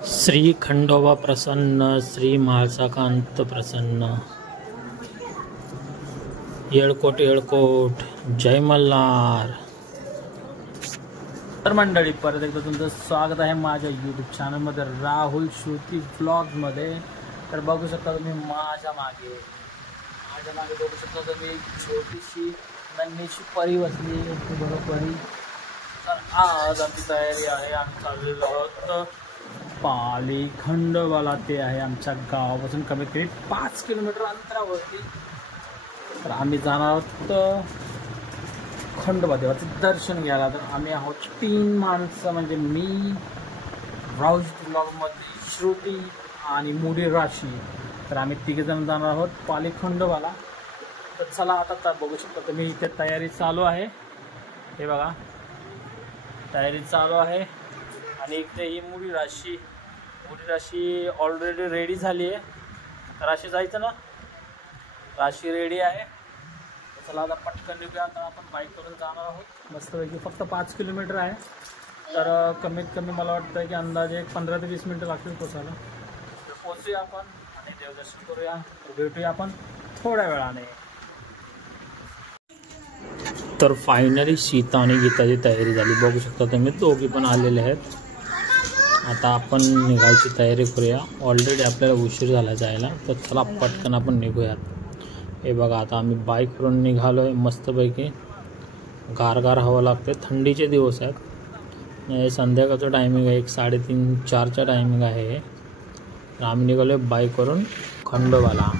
श्री खंडोबा प्रसन्न, श्री म्हाळसाकांत प्रसन्न, येळकोट येळकोट, जय मल्हार। तर मंडळी, परत एकदा तुमचं स्वागत आहे माझ्या यूट्यूब चॅनलमध्ये, राहुल श्रुती व्लॉग्समध्ये। तर बघू शकता तुम्ही माझ्या मागे बघू शकता तुम्ही छोटीशी नन्हीशी परी बसली बरोबर। तर आज आमची तयारी आहे, आम्ही चाललेलो आहोत पाली खंडोबाला। ते आहे आमच्या गावापासून कमीत कमी 5 किलोमीटर अंतरावरती। तर आम्ही जाणार आहोत खंडोबा देवाचं दर्शन घ्यायला। तर आम्ही आहोत 3 माणसं, म्हणजे मी, राहुल ब्लॉगमधली श्रुती आणि मुडी राशी। तर आम्ही 3 जण जाणार आहोत पाली खंडोबाला। तर चला आता बघू शकता तुम्ही, इथे तयारी चालू आहे, हे बघा तयारी चालू आहे। आणि इथे ही मुडी राशी ऑलरेडी रेडी झाली आहे। तर राशी जायचं ना, राशी रेडी आहे। चला आता पटकन निघूया। तर आपण बाईक करून जाणार आहोत मस्तपैकी, फक्त 5 किलोमीटर आहे। तर कमीत कमी मला वाटतं की अंदाजे 15 ते 20 मिनटं लागतील पोचायला। तर पोचूया आपण आणि देवदर्शन करूया। तर भेटूया आपण थोड्या वेळाने। तर फायनली सीता आणि गीताची तयारी झाली, बघू शकता तुम्ही, दोघी पण आलेले आहेत। आता आपण निघायची तयारी करूया, ऑलरेडी आपल्याला उशीर झाला जायला। तर चला पटकन आपण निघूयात। हे बघा आता आम्ही बाईकवरून निघालो आहे मस्तपैकी, गारगार हवा लागते, थंडीचे दिवस आहेत। संध्याकाळचं टायमिंग आहे, 3:30-4चा टायमिंग आहे। तर आम्ही निघालो आहे बाईकवरून खंडोबाला।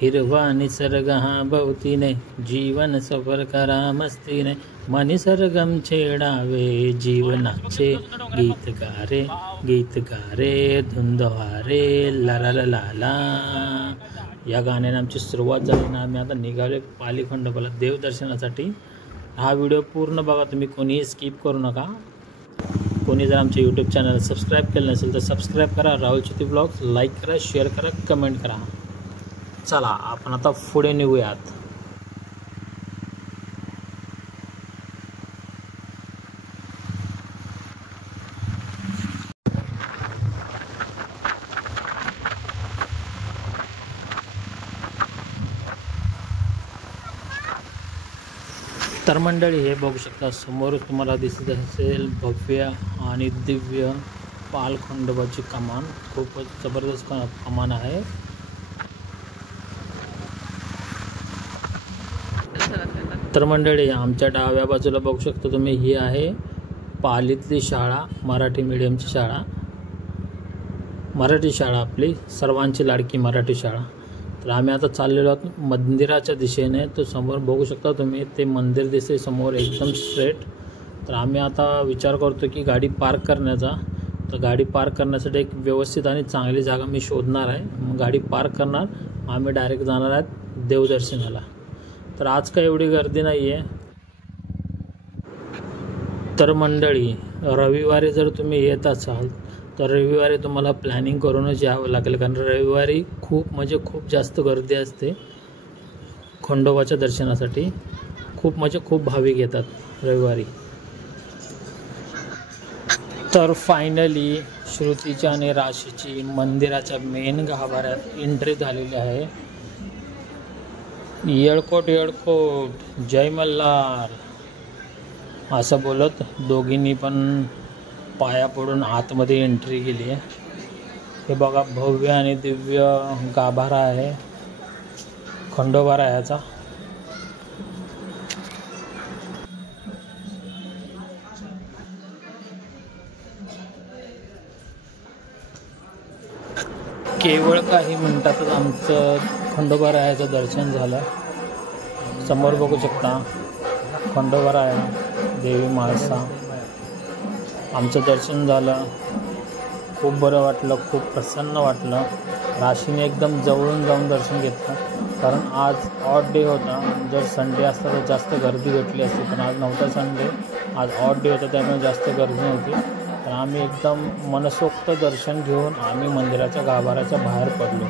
हिरवा निसर्ग हा भोवतीने, जीवन सफर करा मस्तीने, मनिसर्गम छेडावे जीवनाचे गीत गारे धुंदवारे ला ला ला ला। या गाण्याने आमची सुरुवात झाली ना, आम्ही आता निघालो पाली खंडोबाला देवदर्शनासाठी। हा व्हिडिओ पूर्ण बघा तुम्ही, कोणीही स्किप करू नका। कोणी जर आमचे यूट्यूब चॅनल सबस्क्राईब केलं नसेल तर सबस्क्राईब करा, राहुल श्रुती ब्लॉग्स लाईक करा, शेअर करा, कमेंट करा। चला आपण आता पुढे निघूयात। तर मंडळी, हे बघू शकता समोर तुम्हाला दिसत असेल भव्य आणि दिव्य पाल खंडोबाची कमान, खूपच जबरदस्त कमान आहे। तर मंडळी, आमच्या डाव्या बाजूला बघू शकता तुम्ही, ही आहे पालीतली शाळा, मराठी मीडियमची शाळा, मराठी शाळा, आपली सर्वांची लाडकी मराठी शाळा। तर आम्ही आता चाललेलो आहोत मंदिराच्या दिशेने। तो समोर बघू शकता तुम्ही, ते मंदिर दिसते समोर एकदम स्ट्रेट। तर आम्ही आता विचार करतो की गाडी पार्क करण्याचा। तर गाडी पार्क करण्यासाठी एक व्यवस्थित आणि चांगली जागा मी शोधणार आहे, मग गाडी पार्क करणार, आम्ही डायरेक्ट जाणार आहेत देवदर्शनाला। तर आज काय एवढी गर्दी नाही आहे। तर मंडळी, रविवारी जर तुम्ही येत असाल तर रविवारी तुम्हाला प्लॅनिंग करूनच यावं लागेल, कारण रविवारी खूप जास्त गर्दी असते खंडोबाच्या दर्शनासाठी। खूप भाविक येतात रविवारी। तर फायनली श्रुतीच्या आणि राशीची मंदिराच्या मेन गाभाऱ्यात एंट्री झालेली आहे। येळकोट येळकोट, जय मल्हार असं बोलत दोघींनी पण पाया पडून आतमध्ये एंट्री केली आहे। हे बघा भव्य आणि दिव्य गाभारा आहे खंडोबा रायाचा। केवळ काही मिनिटातच आमचं खंडोबा रायाचं दर्शन झालं। समोर बघू शकता खंडोबा राया, देवी म्हाळसा, आमचं दर्शन झालं। खूप बरं वाटलं, खूप प्रसन्न वाटलं। राशीने एकदम जवळून जाऊन दर्शन घेतलं, कारण आज ऑड डे होता। जर संडे असता तर जास्त गर्दी भेटली असती, पण आज नव्हता संडे, आज ऑड डे होता त्यामुळे जास्त गर्दी नव्हती. तर आम्ही एकदम मनसोक्त दर्शन घेऊन आम्ही मंदिराच्या गाभाऱ्याच्या बाहेर पडलो.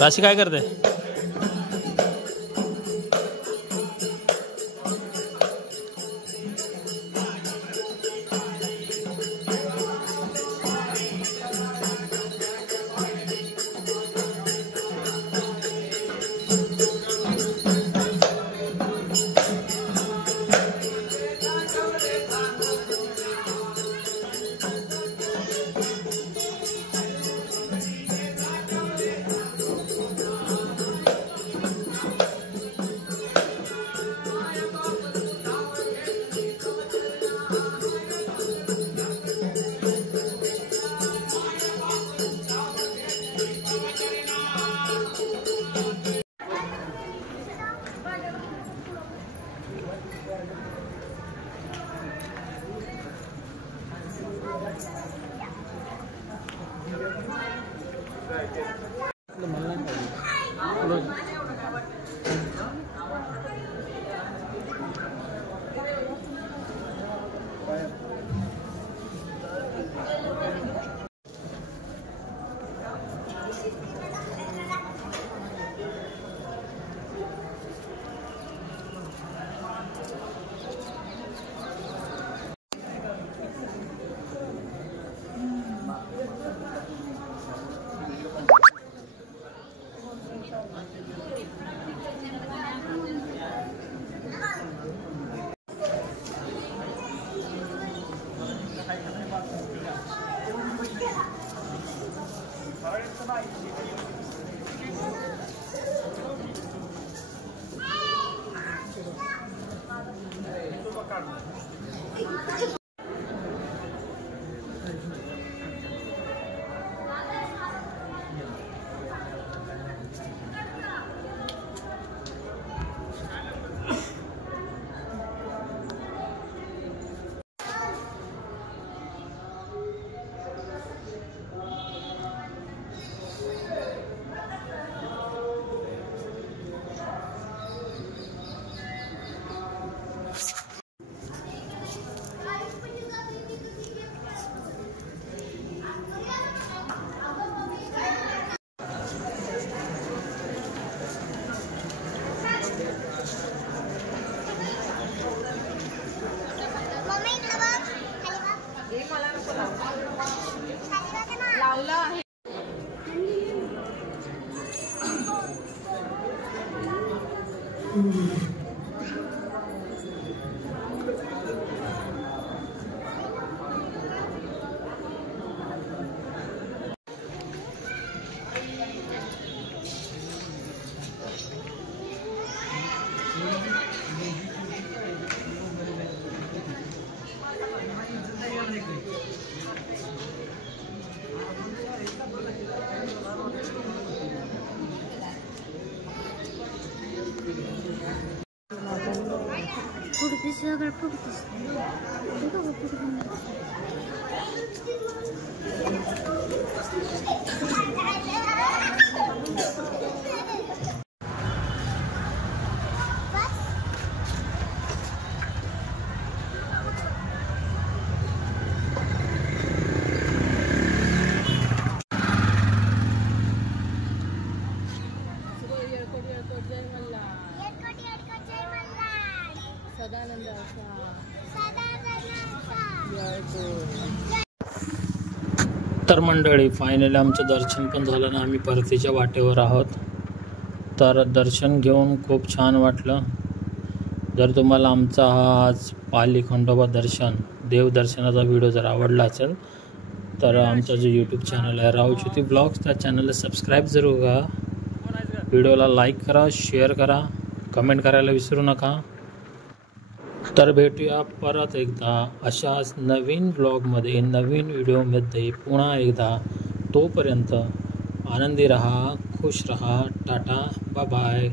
राशी काय करते? तर मंडळी फायनली आमचं दर्शन पण झालं ना, आम्ही परतीच्या वाटेवर आहोत. तर दर्शन घेऊन खूप छान वाटलं. जर तुम्हाला आमचा हा आज पाली खंडोबा दर्शन देवदर्शनाचा व्हिडिओ जर आवडला असेल तर आमचा जो यूट्यूब चॅनल आहे राहुल श्रुती ब्लॉग्स, त्या चॅनलला सबस्क्राईब जरूर करा. व्हिडिओला लाईक करा, शेअर करा, कमेंट करायला विसरू नका. तर भेटूया परत एकदा अशाच नवीन ब्लॉगमध्ये, नवीन व्हिडिओमध्ये पुन्हा एकदा. तोपर्यंत आनंदी रहा, खुश रहा. Tata, bye bye.